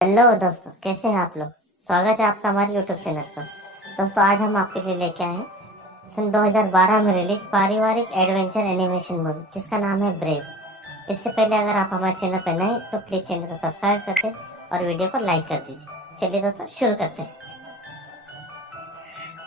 Hello दोस्तों, कैसे हैं आप लोग। स्वागत है आपका हमारे यूट्यूब चैनल पर। दोस्तों, आज हम आपके लिए लेके आए हैं सन 2012 में रिलीज पारिवारिक एडवेंचर एनिमेशन मूवी जिसका नाम है ब्रेव। इससे पहले अगर आप हमारे चैनल पर नए तो प्लीज चैनल को सब्सक्राइब कर दें और वीडियो को लाइक कर दीजिए। चलिए दोस्तों, शुरू करते हैं।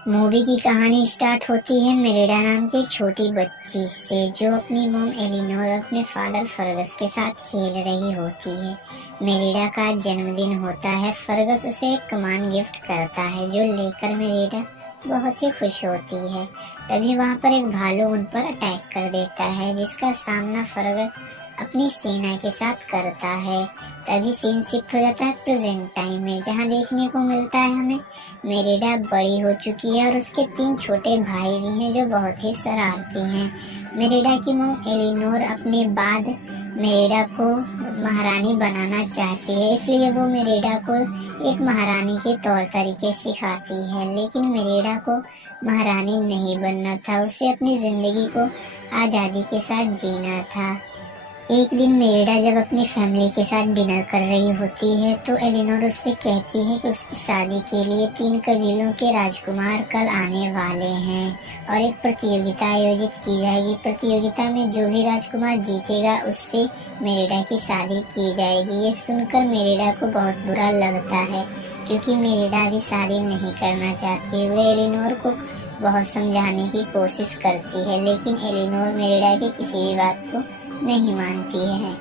मूवी की कहानी स्टार्ट होती है मेरिडा नाम की एक छोटी बच्ची से, जो अपनी मॉम एलिनोर और अपने फादर फर्गस के साथ खेल रही होती है। मेरिडा का आज जन्मदिन होता है। फर्गस उसे एक कमान गिफ्ट करता है जो लेकर मेरिडा बहुत ही खुश होती है। तभी वहाँ पर एक भालू उन पर अटैक कर देता है, जिसका सामना फर्गस अपनी सेना के साथ करता है। तभी सीन शिफ्ट हो जाता है प्रेजेंट टाइम में, जहाँ देखने को मिलता है हमें मेरिडा बड़ी हो चुकी है और उसके 3 छोटे भाई भी हैं जो बहुत ही शरारती हैं। मेरिडा की मॉम एलिनोर अपने बाद मेरिडा को महारानी बनाना चाहती है, इसलिए वो मेरिडा को एक महारानी के तौर तरीके सिखाती है। लेकिन मेरिडा को महारानी नहीं बनना था, उसे अपनी जिंदगी को आज़ादी के साथ जीना था। एक दिन मेरिडा जब अपनी फैमिली के साथ डिनर कर रही होती है तो एलिनोर उससे कहती है कि उसकी शादी के लिए 3 कबीलों के राजकुमार कल आने वाले हैं और एक प्रतियोगिता आयोजित की जाएगी। प्रतियोगिता में जो भी राजकुमार जीतेगा उससे मेरिडा की शादी की जाएगी। ये सुनकर मेरिडा को बहुत बुरा लगता है, क्योंकि मेरिडा भी शादी नहीं करना चाहती। वो एलिनोर को बहुत समझाने की कोशिश करती है, लेकिन एलिनोर मेरिडा की किसी भी बात को नहीं मानती है।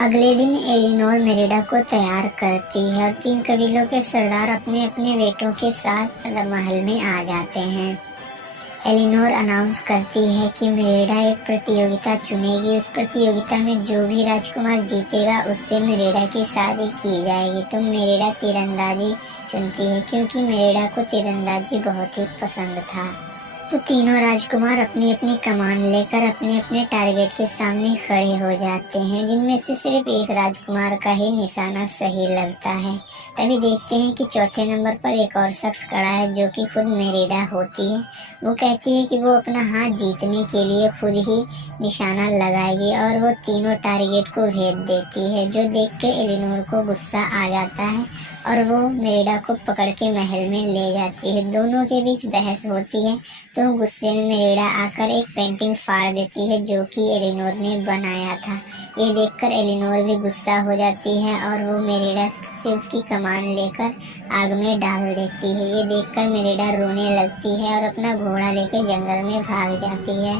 अगले दिन एलिनोर मेरिडा को तैयार करती है और 3 कबीलों के सरदार अपने अपने बेटों के साथ महल में आ जाते हैं। एलिनोर अनाउंस करती है कि मेरिडा एक प्रतियोगिता चुनेगी। उस प्रतियोगिता में जो भी राजकुमार जीतेगा उससे मेरिडा की शादी की जाएगी। तो मेरिडा तीरंदाजी चुनती है, क्योंकि मेरिडा को तीरंदाजी बहुत ही पसंद था। तो तीनों राजकुमार अपनी अपनी कमान लेकर अपने अपने टारगेट के सामने खड़े हो जाते हैं, जिनमें से सिर्फ एक राजकुमार का ही निशाना सही लगता है। तभी देखते हैं कि चौथे नंबर पर एक और शख्स खड़ा है, जो कि खुद मेरिडा होती है। वो कहती है कि वो अपना हाथ जीतने के लिए खुद ही निशाना लगाएगी और वो तीनों टारगेट को भेज देती है, जो देख के एलिनोर को गुस्सा आ जाता है और वो मेरिडा को पकड़ के महल में ले जाती है। दोनों के बीच बहस होती है तो गुस्से में मेरिडा आकर एक पेंटिंग फाड़ देती है जो कि एलिनोर ने बनाया था। ये देखकर एलिनोर भी गुस्सा हो जाती है और वो मेरिडा से उसकी कमान लेकर आग में डाल देती है। ये देखकर मेरिडा रोने लगती है और अपना घोड़ा लेकर जंगल में भाग जाती है।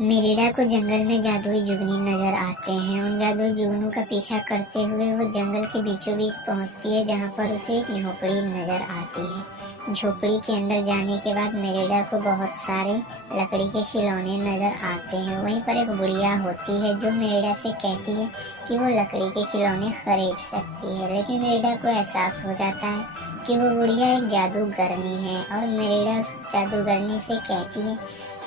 मेरिडा को जंगल में जादुई जुगनी नजर आते हैं। उन जादुई जुगनू का पीछा करते हुए वो जंगल के बीचों बीच पहुंचती है, जहां पर उसे एक झोपड़ी नजर आती है। झोपड़ी के अंदर जाने के बाद मेरिडा को बहुत सारे लकड़ी के खिलौने नजर आते हैं। वहीं पर एक बुढ़िया होती है जो मेरिडा से कहती है कि वो लकड़ी के खिलौने खरीद सकती है, लेकिन मेरिडा को एहसास हो जाता है कि वो बुढ़िया एक जादूगरनी है और मेरिडा उस जादूगरनी से कहती है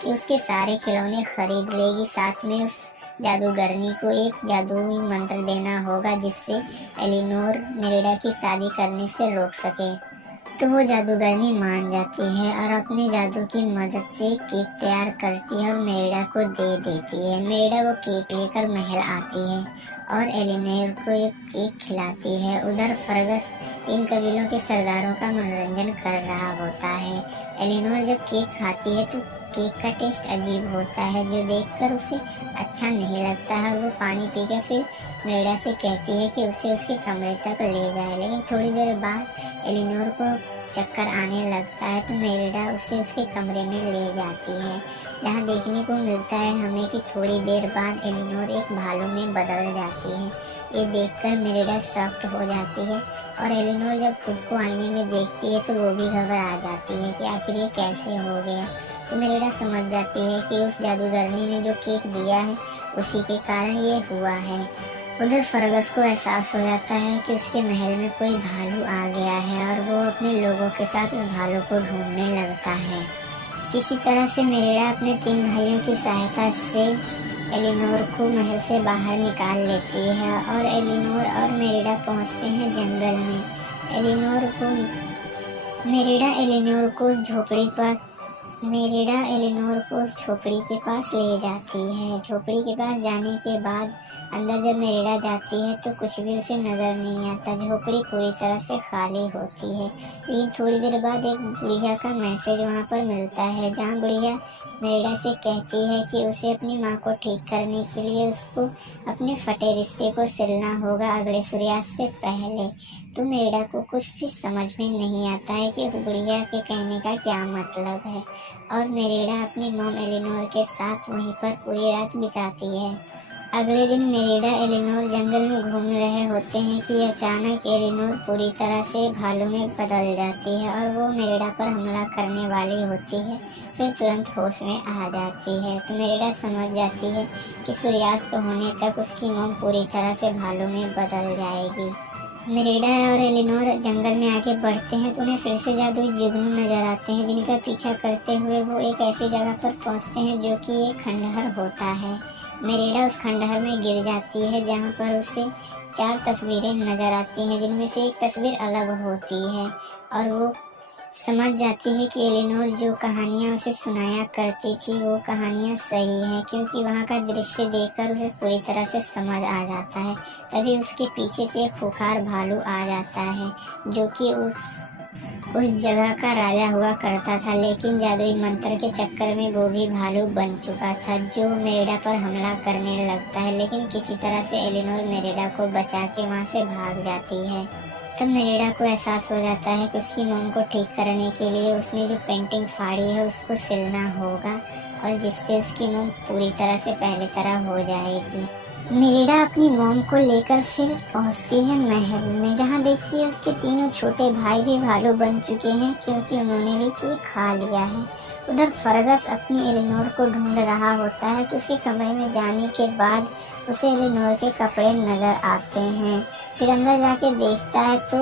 कि उसके सारे खिलौने खरीद लेगी। साथ में उस जादूगरनी को एक जादुई मंत्र देना होगा जिससे एलिनोर मेरिडा की शादी करने से रोक सके। तो वो जादूगरनी मान जाती है और अपने जादू की मदद से केक तैयार करती है और मेरिडा को दे देती है। मेरिडा वो केक लेकर महल आती है और एलिनोर को एक केक खिलाती है। उधर फर्गस 3 कबीलों के सरदारों का मनोरंजन कर रहा होता है। एलिनोर जब केक खाती है तो केक का टेस्ट अजीब होता है, जो देखकर उसे अच्छा नहीं लगता है। वो पानी पीकर फिर मेरिडा से कहती है कि उसे उसके कमरे तक ले जाए, लेकिन थोड़ी देर बाद एलिनोर को चक्कर आने लगता है तो मेरिडा उसे उसके कमरे में ले जाती है, जहाँ देखने को मिलता है हमें कि थोड़ी देर बाद एलिनोर एक भालू में बदल जाती है। ये देखकर मेरिडा शॉक्ड हो जाती है और एलिनोर जब खुद को आईने में देखती है तो वो भी घबरा जाती है कि आखिर ये कैसे हो गया। तो मेरिडा समझ जाती है कि उस जादूगरनी ने जो केक दिया है उसी के कारण ये हुआ है। उधर फर्गस को एहसास हो जाता है कि उसके महल में कोई भालू आ गया है और वो अपने लोगों के साथ उस भालू को ढूंढने लगता है। किसी तरह से मेरिडा अपने 3 भाइयों की सहायता से एलिनोर को महल से बाहर निकाल लेती है और एलिनोर और मेरिडा पहुंचते हैं जंगल में। मेरिडा एलिनोर को उस झोपड़ी पर मेरिडा एलिनोर को उस झोपड़ी के पास ले जाती है। झोपड़ी के पास जाने के बाद अंदर जब मेरिडा जाती है तो कुछ भी उसे नजर नहीं आता। झोपड़ी पूरी तरह से खाली होती है। लेकिन थोड़ी देर बाद एक बुढ़िया का मैसेज वहाँ पर मिलता है, जहाँ बुढ़िया मेरिडा से कहती है कि उसे अपनी माँ को ठीक करने के लिए उसको अपने फटे रिश्ते को सिलना होगा अगले सूर्यास्त से पहले। तो मेरिडा को कुछ भी समझ में नहीं आता है कि उस बुढ़िया के कहने का क्या मतलब है, और मेरिडा अपनी मॉम एलिनोर के साथ वहीं पर पूरी रात बिताती है। अगले दिन मेरिडा एलिनोर जंगल में घूम रहे होते हैं कि अचानक एलिनोर पूरी तरह से भालू में बदल जाती है और वो मेरिडा पर हमला करने वाली होती है। फिर तुरंत होश में आ जाती है। तो मेरिडा समझ जाती है कि सूर्यास्त होने तक उसकी मॉम पूरी तरह से भालू में बदल जाएगी। मेरिडा और एलिनोर जंगल में आगे बढ़ते हैं तो उन्हें फिर से जादुई जुगनू नजर आते हैं, जिनका पीछा करते हुए वो एक ऐसी जगह पर पहुंचते हैं जो कि एक खंडहर होता है। मेरिडा उस खंडहर में गिर जाती है, जहाँ पर उसे 4 तस्वीरें नजर आती हैं, जिनमें से एक तस्वीर अलग होती है और वो समझ जाती है कि एलिनोर जो कहानियाँ उसे सुनाया करती थी वो कहानियाँ सही हैं, क्योंकि वहाँ का दृश्य देखकर उसे पूरी तरह से समझ आ जाता है। तभी उसके पीछे से एक खूंखार भालू आ जाता है, जो कि उस जगह का राजा हुआ करता था, लेकिन जादुई मंत्र के चक्कर में वो भी भालू बन चुका था, जो मेरिडा पर हमला करने लगता है। लेकिन किसी तरह से एलिनोर मेरिडा को बचा के वहाँ से भाग जाती है। तब मेरिडा को एहसास हो जाता है कि उसकी मॉम को ठीक करने के लिए उसने जो पेंटिंग फाड़ी है उसको सिलना होगा, और जिससे उसकी मॉम पूरी तरह से पहले तरह हो जाएगी। मेरिडा अपनी मॉम को लेकर फिर पहुंचती है महल में, जहां देखती है उसके तीनों छोटे भाई भी भालू बन चुके हैं, क्योंकि उन्होंने भी केक खा लिया है। उधर फर्गस अपनी एलिनोर को ढूंढ रहा होता है, तो उसके कमरे में जाने के बाद उसे एलिनोर के कपड़े नजर आते हैं। फिर अंदर जाके देखता है तो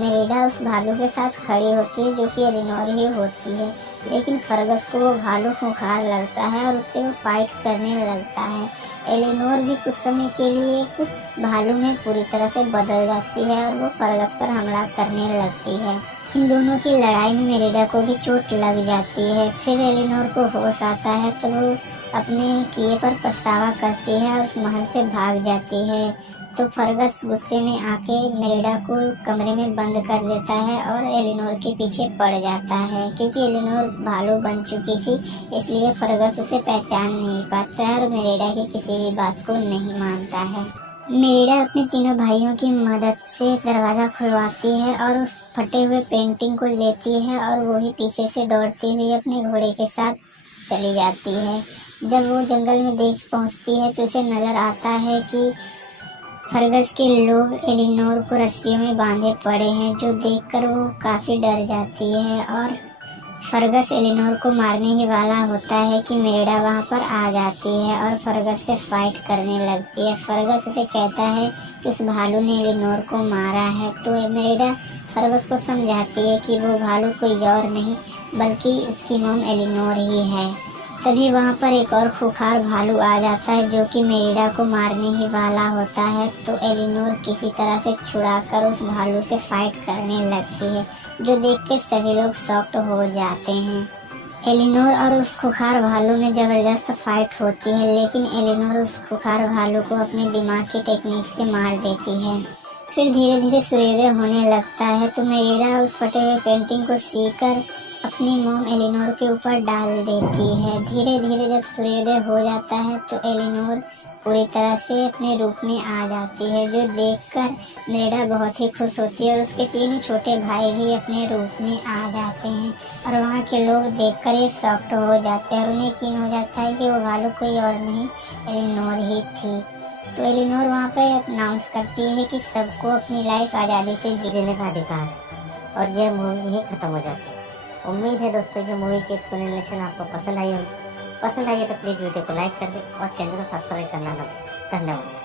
मेरिडा उस भालू के साथ खड़ी होती है, जो कि एलिनोर ही होती है। लेकिन फर्गस को वो भालू खूंखार लगता है और उससे वो फाइट करने लगता है। एलिनोर भी कुछ समय के लिए एक भालू में पूरी तरह से बदल जाती है और वो फर्गस पर हमला करने लगती है। इन दोनों की लड़ाई में मेरिडा को भी चोट लग जाती है। फिर एलिनोर को होश आता है तो वो अपने किए पर पछतावा करती है और उस महल से भाग जाती है। तो फर्गस गुस्से में आके मेरिडा को कमरे में बंद कर देता है और एलिनोर के पीछे पड़ जाता है। क्योंकि एलिनोर भालू बन चुकी थी, इसलिए फर्गस उसे पहचान नहीं पाता है और मेरिडा की किसी भी बात को नहीं मानता है। मेरिडा अपने तीनों भाइयों की मदद से दरवाजा खुलवाती है और उस फटे हुए पेंटिंग को लेती है और वो ही पीछे से दौड़ती हुई अपने घोड़े के साथ चली जाती है। जब वो जंगल में देख पहुंचती है तो उसे नजर आता है कि फर्गस के लोग एलिनोर को रस्सियों में बांधे पड़े हैं, जो देखकर वो काफी डर जाती है और फर्गस एलिनोर को मारने ही वाला होता है कि मेरिडा वहां पर आ जाती है और फर्गस से फाइट करने लगती है। फर्गस उसे कहता है कि उस भालू ने एलिनोर को मारा है, तो मेरिडा फर्गस को समझाती है कि वो भालू कोई और नहीं बल्कि उसकी मॉम एलिनोर ही है। तभी वहाँ पर एक और खूंखार भालू आ जाता है, जो कि मेरिडा को मारने ही वाला होता है। तो एलिनोर किसी तरह से छुड़ाकर उस भालू से फाइट करने लगती है, जो देख के सभी लोग शॉक्ड हो जाते हैं। एलिनोर और उस खूंखार भालू में जबरदस्त फाइट होती है, लेकिन एलिनोर उस खूंखार भालू को अपने दिमाग की टेक्निक से मार देती है। फिर धीरे धीरे सूर्योदय होने लगता है, तो मेरिडा उस फटे हुए पेंटिंग को सीकर अपनी मॉम एलिनोर के ऊपर डाल देती है। धीरे धीरे जब सूर्योदय हो जाता है तो एलिनोर पूरी तरह से अपने रूप में आ जाती है, जो देखकर मेरिडा बहुत ही खुश होती है और उसके तीनों छोटे भाई भी अपने रूप में आ जाते हैं और वहाँ के लोग देखकर ये शॉक्ड हो जाते हैं और उन्हें यकीन हो जाता है कि वो भालू कोई और नहीं एलिनोर ही थी। तो एलिनोर वहाँ पे अनाउंस करती है कि सबको अपनी लाइफ आज़ादी से जीने का अधिकार, और यह मूवी ही खत्म हो जाती है। उम्मीद है दोस्तों कि मूवी की एक्सप्लेनेशन आपको पसंद आई होगी। पसंद आई है तो प्लीज़ वीडियो को लाइक कर दें और चैनल को सब्सक्राइब करना ना भूलें। धन्यवाद।